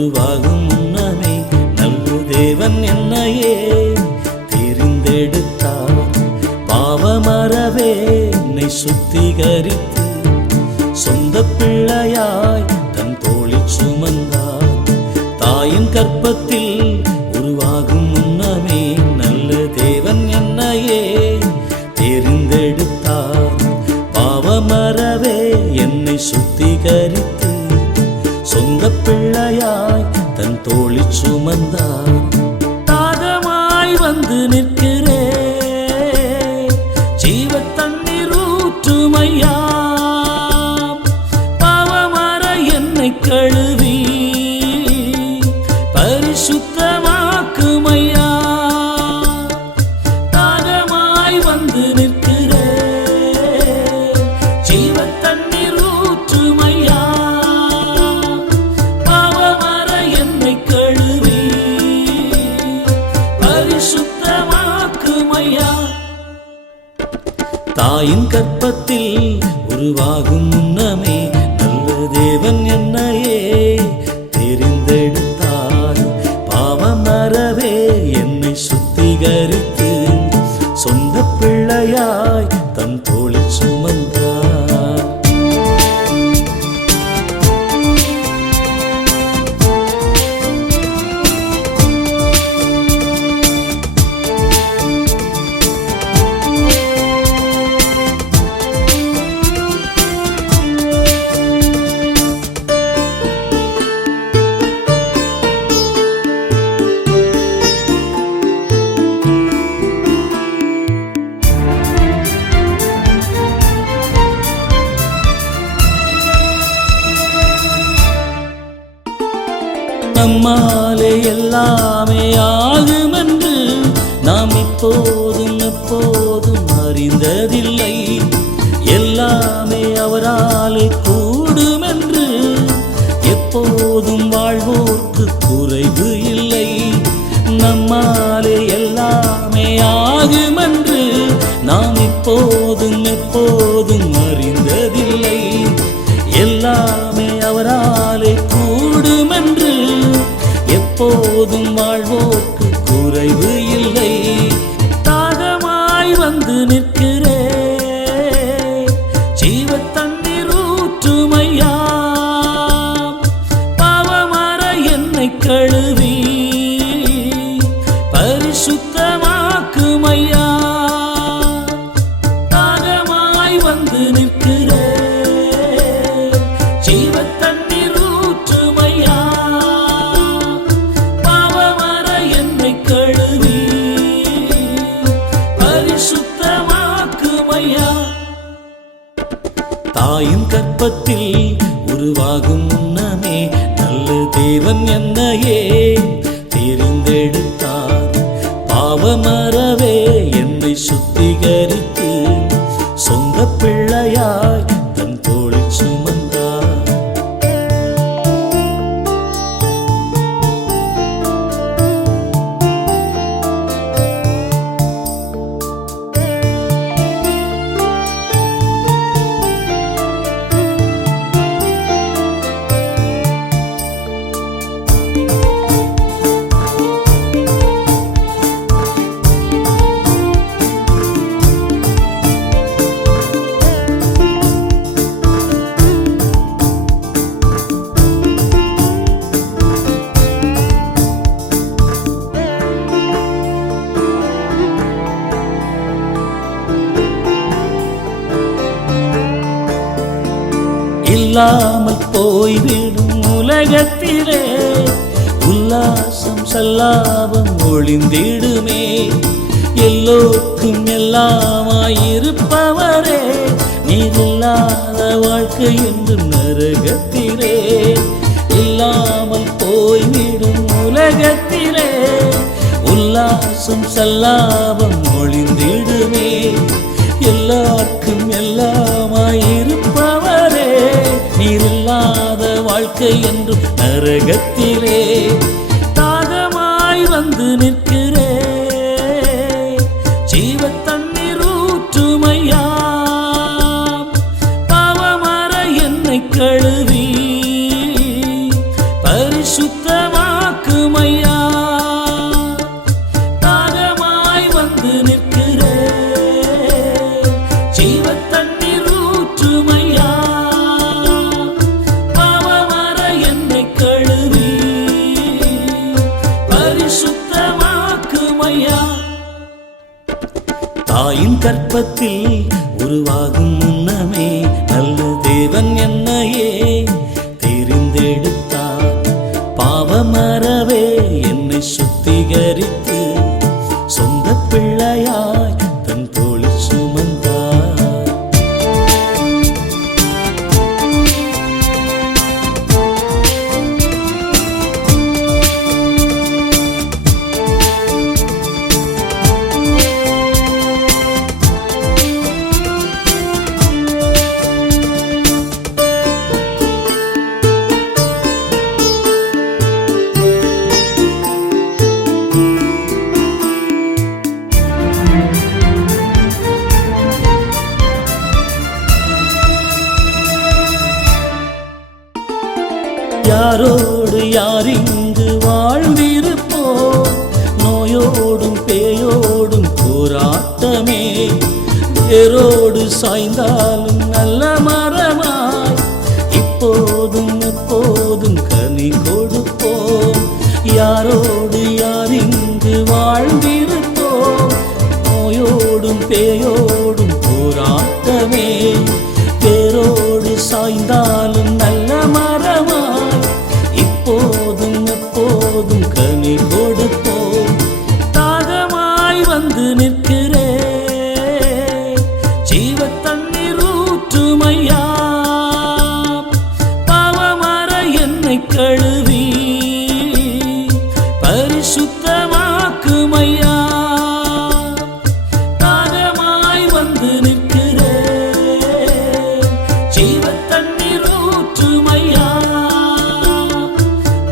உருவாகும் முன்னமே நல்ல தேவன் என்னையே தெரிந்தெடுத்தார். பாவமறவே என்னை சுத்திகரித்து சொந்த பிள்ளையாய் தன் தோளில் சுமந்தார். தாயின் கற்பத்தில் உருவாகும் முன்னமே நல்ல தேவன் என்னையே தெரிந்தெடுத்தார். பாவமறவே என்னை சுத்திகரித்து சொந்த பிள்ளையாய் தன் தோளில் சுமந்தார். தாகமாய் வந்து நிற்கிறே, ஜீவ தண்ணீர் ஊற்றுமையா. பாவமற என்னை கழுவி பரிசுத்தமாக்குமையா. தாகமாய் வந்து நிற்கிறே, ஜீவ தண்ணீர் ஊற்றுமையா. பாவமற என்னை கழுவி பரிசுத்தமாக்குமையா. தாயின் கற்பத்தில் உருவாகும் முன்னமே நல்ல தேவன் என்னையே தெரிந்தெடுத்தார். பாவமறவே என்னை சுத்திகரித்து சொந்த பிள்ளையாய் தன் தோளில் சுமந்தார். நம்மாலே எல்லாமே ஆகுமென்று நாம் இப்போதும் எப்போதும் அறிந்ததில்லை. எல்லாமே அவராலே கூடுமென்று எப்போதும் வாழ்வோர்க்கு குறைவு இல்லை. நம்மாலே எல்லாமே ஆகுமென்று நாம் இப்போதும் எப்போதும் அறிந்ததில்லை. எல்லாமே அவராலே கூடுமென்று எப்போதும் வாழ்வோர்க்கு குறைவு இல்லை. தாகமாய் வந்து நிற்கிறே, ஜீவ தண்ணீர் ஊற்றுமையா. பாவமற என்னை கழுவி பரிசுத்தமாக்குமையா. தாகமாய் வந்து நிற்கிறே, ஜீவ தண்ணீர் ஊற்றுமையா. பாவமற என்னை கழுவி பரிசுத்தமாக்குமையா. தாயின் கற்பத்தில் உருவாகும் முன்னமே நல்ல தேவன் என்னையே தெரிந்தெடுத்தார். பாவமறவே என்னை சுத்திகரித்து சொந்த பிள்ளையாய் தன் தோளில் சுமந்தார். இல்லாமல் போய்விடும் உலகத்திலே உல்லாசம் சல்லாபம் ஒளிந்திடுமே. எல்லோருக்கும் எல்லாமாயிருப்பவரே, நீரில்லாத வாழ்க்கை என்று நரகத்திலே. இல்லாமல் போய்விடும் உலகத்திலே உல்லாசம் சல்லாபம் ஒளிந்திடுமே. எல்லாருக்கும் எல்லாமாயிருப்பவரே, நீரில்லாத வாழ்க்கை என்றும் நரகத்திலே. தாகமாய் வந்து நிற்கிறே, ஜீவ தண்ணீர் ஊற்றுமையா. பாவமற என்னை கழுவி பரிசுத்த கர்ப்பத்தில் உருவாகும் முன்னமே நல்ல தேவன் என்னையே தெரிந்தெடுத்தார். பாவமறவே என்னை சுத்திகரித்து சொந்த பிள்ளையாய் தன் தோளில் சுமந்தார். யாரோடு யார் இங்கு வாழ்ந்திருப்போம், நோயோடும் பேயோடும் போராட்டமே. வேரோடு சாய்ந்தாலும் நல்ல மரமாய் இப்போதும் எப்போதும் கனி கொடுப்போம். யாரோடு யார் இங்கு வாழ்ந்திருப்போம், நோயோடும் பேயோடும் போராட்டமே. வேரோடு சாய்ந்தாலும் நல்ல மரமாய் இப்போதும் எப்போதும் கனி கொடுப்போம். தாகமாய் வந்து நிற்கிறே, ஜீவ தண்ணீர் ஊற்றுமையா. பாவமற என்னை கழுவி பரிசுத்தமாக்குமையா. தாகமாய் வந்து நிற்கிறே, ஜீவ தண்ணீர் ஊற்றுமையா.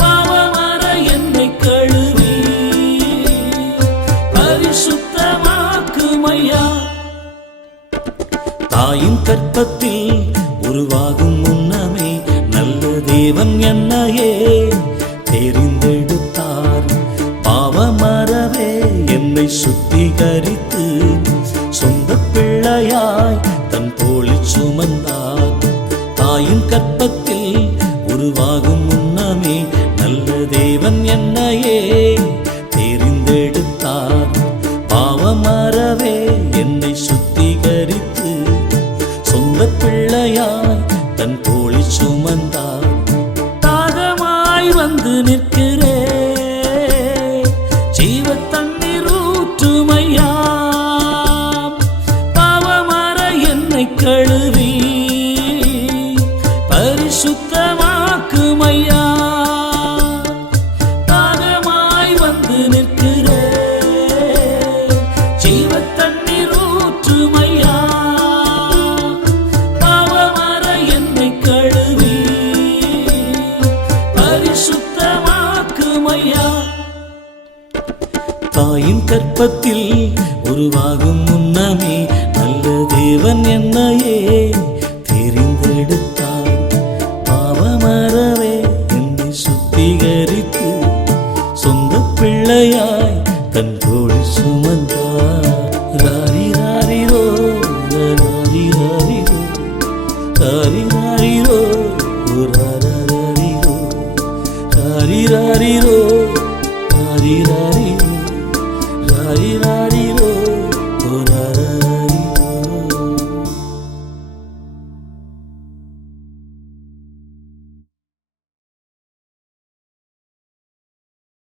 பாவமற என்னை கழுவி பரிசுத்தமாக்குமையா. தாயின் கர்ப்பத்தில் உருவாகும் முன்னமே நல்ல தேவன் என்னையே தெரிந்தெடுத்தார். பாவமறவே என்னை சுத்திகரித்து சொந்த பிள்ளையாய் தன் தோளில் சுமந்தார். தாயின் கர்ப்பத்தில் உருவாகும் முன்னமே நல்ல தேவன் என்னையே தெரிந்தெடுத்தார். பாவமறவே என்னை சுத்திகரித்து சொந்த பிள்ளையாய் தன் தோளில் சுமந்தார். தாகமாய் வந்து நிற்கிறே, ஜீவ தண்ணீர் ஊற்றுமையா. பாவமற என்னை கழுவி பரிசுத்தமாக்குமையா. தாகமாய் வந்து நிற்கிறே, ஜீவ தண்ணீர் ஊற்றுமையா. பாவமற என்னை கழுவி பரிசுத்தமாக்குமையா. தாயின் கர்ப்பத்தில் உருவாகும் முன்னமே நல்ல தேவன் என்னையே தெரிந்தெடுத்தார். பாவமறவே என்னை சுத்திகரித்து சொந்த பிள்ளையாய் தன் தோளில் சுமந்தார். ராரி ராரிரோ ராரி ராரிரோ ராரி ராரிரோ ராரிரோ ராரி ராரிரோ ராரி ராரிரோ.